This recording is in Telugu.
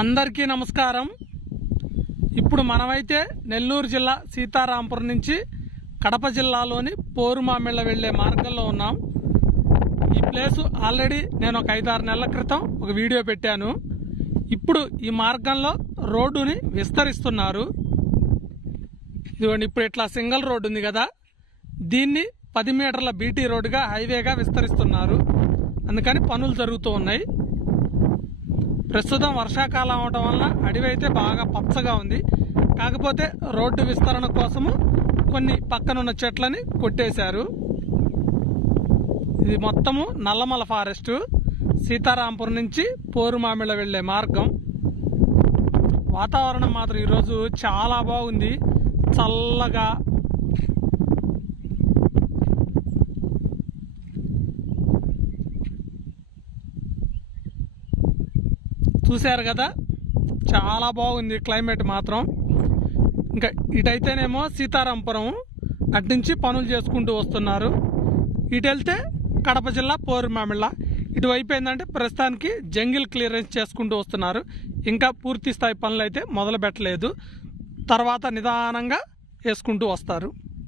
అందరికీ నమస్కారం। ఇప్పుడు మనమైతే నెల్లూరు జిల్లా సీతారాంపురం నుంచి కడప జిల్లాలోని పోరుమామిళ్ళ వెళ్లే మార్గంలో ఉన్నాం। ఈ ప్లేస్ ఆల్రెడీ నేను ఒక 5-6 నెలల క్రితం ఒక వీడియో పెట్టాను। ఇప్పుడు ఈ మార్గంలో రోడ్డుని విస్తరిస్తున్నారు। ఇదిగోండి, ఇప్పుడు ఇట్లా సింగిల్ రోడ్డు ఉంది కదా, దీన్ని 10 మీటర్ల బీటీ రోడ్డుగా హైవేగా విస్తరిస్తున్నారు। అందుకని పనులు జరుగుతూ ఉన్నాయి। ప్రస్తుతం వర్షాకాలం అవడం వల్ల అడవి అయితే బాగా పచ్చగా ఉంది। కాకపోతే రోడ్డు విస్తరణ కోసము కొన్ని పక్కనున్న చెట్లని కొట్టేశారు। ఇది మొత్తము నల్లమల ఫారెస్ట్, సీతారాంపురం నుంచి పోరుమామిళ్ళ వెళ్లే మార్గం। వాతావరణం మాత్రం ఈరోజు చాలా బాగుంది, చల్లగా। చూశారు కదా, చాలా బాగుంది క్లైమేట్ మాత్రం। ఇంకా ఇటైతేనేమో సీతారాంపురం, అటు నుంచి పనులు చేసుకుంటూ వస్తున్నారు। ఇటు వెళ్తే కడప జిల్లా పోరుమామిళ్ళ, ఇటువైపు ఏంటంటే ప్రస్తుతానికి జంగిల్ క్లియరెన్స్ చేసుకుంటూ వస్తున్నారు। ఇంకా పూర్తి స్థాయి పనులు అయితే మొదలు పెట్టలేదు, తర్వాత నిదానంగా వేసుకుంటూ వస్తారు।